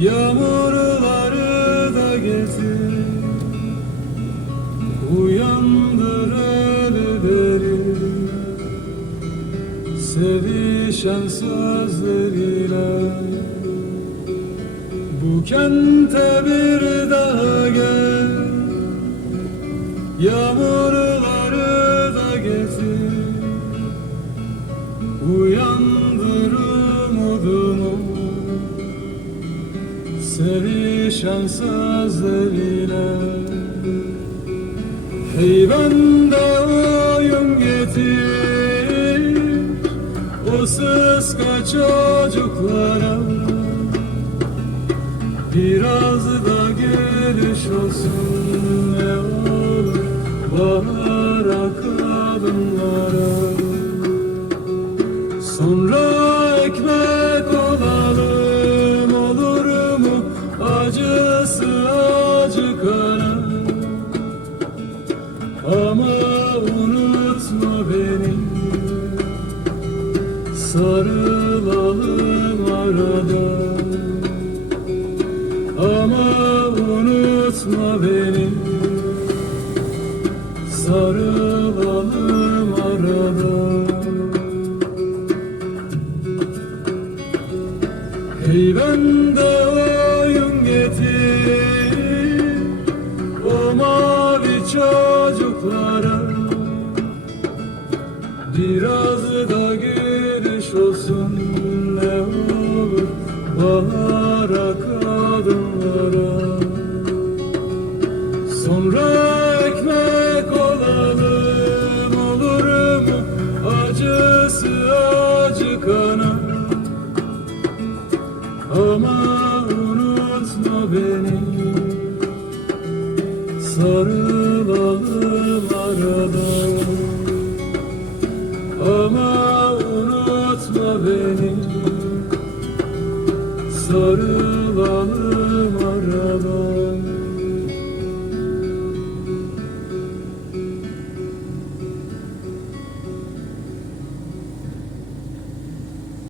Yağmurları da gezir Uyandırır beni. Sevişen sözleriyle Bu kente bir daha gel. Yağmurları Sevişen sözleriyle Hey bende oyun getir O sıska çocuklara. Biraz da geliş olsun ne olur Bahara kadınlara Sonra Sarılalım arada. Ama unutma beni. Sarılalım arada. Hey bende oyun getir O mavi çocuklara. Biraz da giriş Sonra ekmek olalım olur Acısı acıkana Ama unutma beni. Sarılalım arada. Ama unutma beni. Sarılalım